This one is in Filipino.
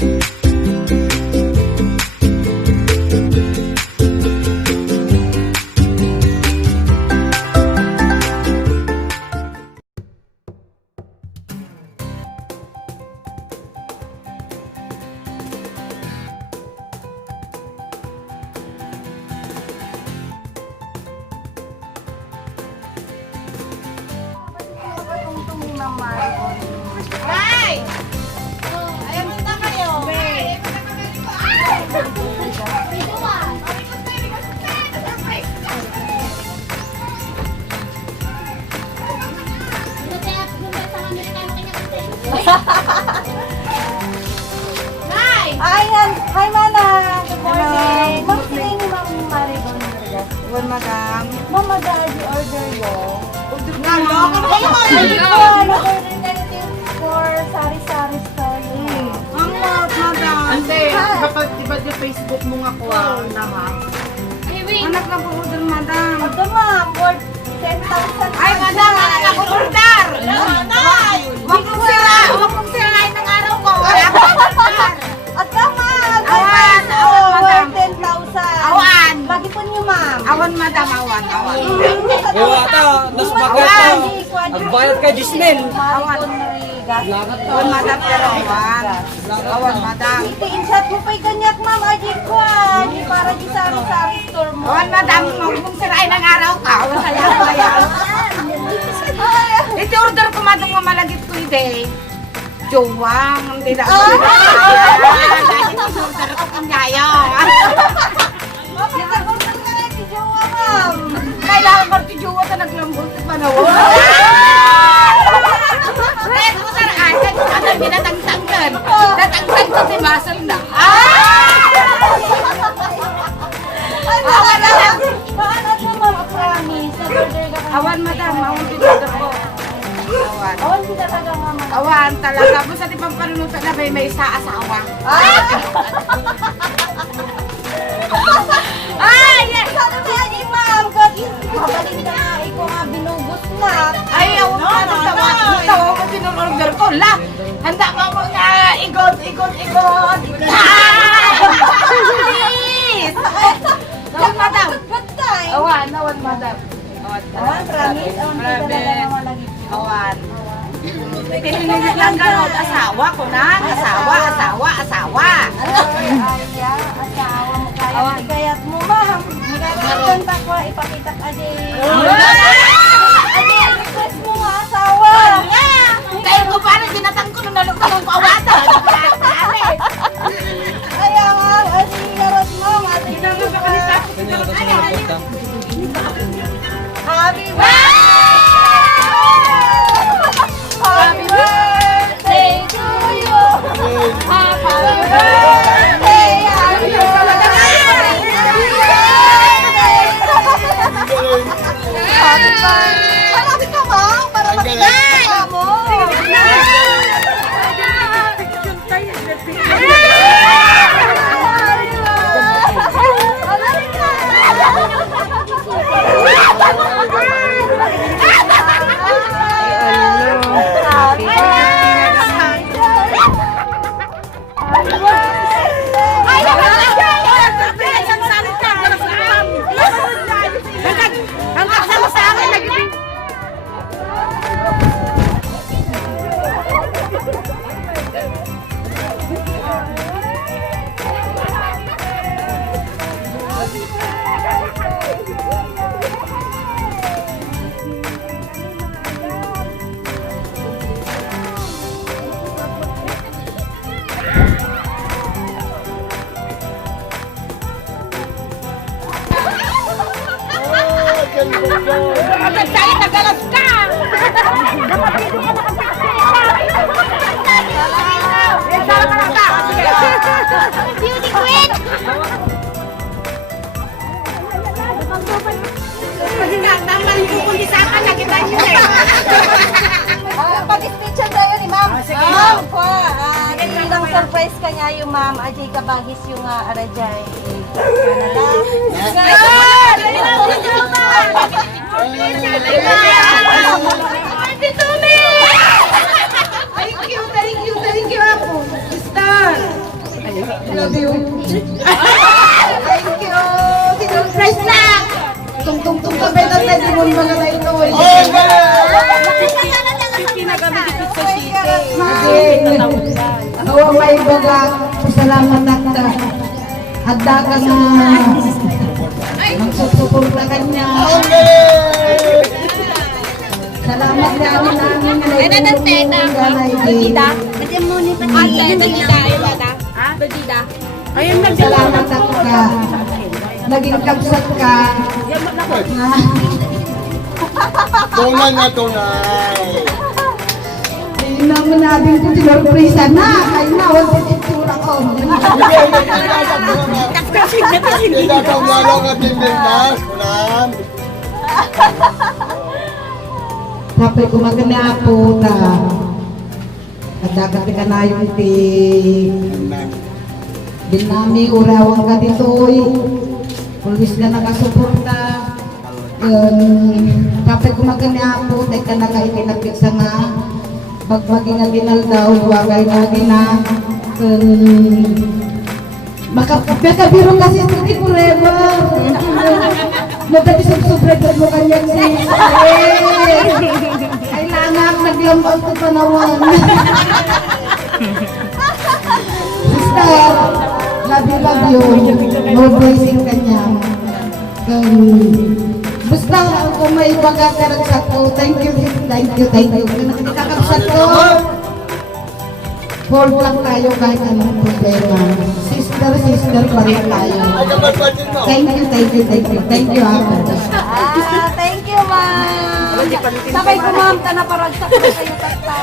Ay! Ayaw punta kayo. Ayan! Hi, Mana! Good morning! Ma'am, sila ni Ma'am Marigon Vargas. Well, madam. Ma'am, mag-adi order yung... Naloko kayo! Nag-order na yung for sari-sari store yun. Ang lot, madam. Ante, kapag iba yung Facebook mo nga kuha na ha. Anak na po order, madam. Ito, ma'am, worth 10,000. Ay, madam, anak ako order. Huwag kong sirain ng araw ko. Wala ako order. At ka, ma'am! Awan, awan, madam. Worth 10,000. Awan. Lagi po niyo, ma'am. Awan, madam, awan. Ewa ata, nas bagat ka. Nagbayad ka, Disney. Marigon Rigas. Awan, madam, pero awan. Awan, madam. Iti-inshot mo pa'y ganyak, ma'am. Ajin ko, Di para di sari-sari store mo. Awan, madam, huwag kong sirain ng araw ka. Masaya ko yan. Ito order ko, madam, nga malagit ko ide. Jowang, hindi na ako sinasayan. Dahil order ko kanyayo. Bakit nag-order ka na si Jowa, ma'am? Kailangan ko si Jowa na naglambot sa panahon. Kaya ko sa raan, ano binatangtangkan. Natangtang ko si Basel na. Awan na lang. Paano ito, ma'am? Promise. Nag-order ka ka. Awan, madam, awan pinodor ko. Awan. Awan kita talaga, ma'am. Awan talaga. Basta di pang panunutan na may isa asawa. Ay, yes! Sana ba yan, ma'am? Babalik ka nga. Ikaw nga binubos na. Ay, awan pa na tawa. Tawa ko pinorder ko. La, handa mo mo nga. Igot. Please! Awan, madam. Good time. Awan, madam. Awan, promise. Awan kita talaga naman lagi. Awan. Tinigit lang ganun. Asawa ko na. Asawa. Ay, asawa mo kaya. Awan. Kayat mo, ma'am. Kontak ko, ipakita ka din. Adi, request mo nga, asawa. Kaya ko paano ginatang ko nung nalukang ko awatan. Kaya nga, adi, garot mo, adi. Happy Happy birthday to you. Happy birthday. Happy birthday. Marami ka ba? Para makikita mo. Hanggang sa akin lagi. Agad tayo nagalas ka! Beauty queen! Tama yung kukundi sa akin, lagi tayo eh. Pag-speechan tayo ni ma'am. Ma'am, ilang surprise ka niya yung ma'am. Ajay kabagis yung arajay. Thank you, ako. Star. love you. Thank you. Sinurprise lang. Tung-tung-tung ka ba natin? Di mo mga na ito. Awa may baga. Salamat nakta. Adda ka na. Magsusuporta ka niya. Salamat na ako namin na salamat ako ka. Naging kapsat ka. Tunay na tunay. Hindi naman natin kung sinurpresa na. Kayo na, huwag sa itsura ko. Tidak tahu malu ngatin bintas, kunam. Tapos kumagana po ta. Kadagati ka na yung ti. Dinami, urawang ka dito'y. Pulis na nakasuporta. Tapos kumagana po, tayo ka nakaikinapit sa nga. Pagbagi nga ginaldaw, wagay nga gina. Makabiro kasi hindi forever. Magkati sub-subredo mo kanya sis. Kailangan naglambal ko panawan. Sister, love you. No blessing kanya. Basta kung may baga karagsak ko, thank you. Nakakakasat ko. Hold lang tayo kahit anong problema. Sister pa rin tayo. Thank you. Thank you, Ate. Thank you, ma'am. Sabay ko, ma'am, ta na paragsak na kayo, tata.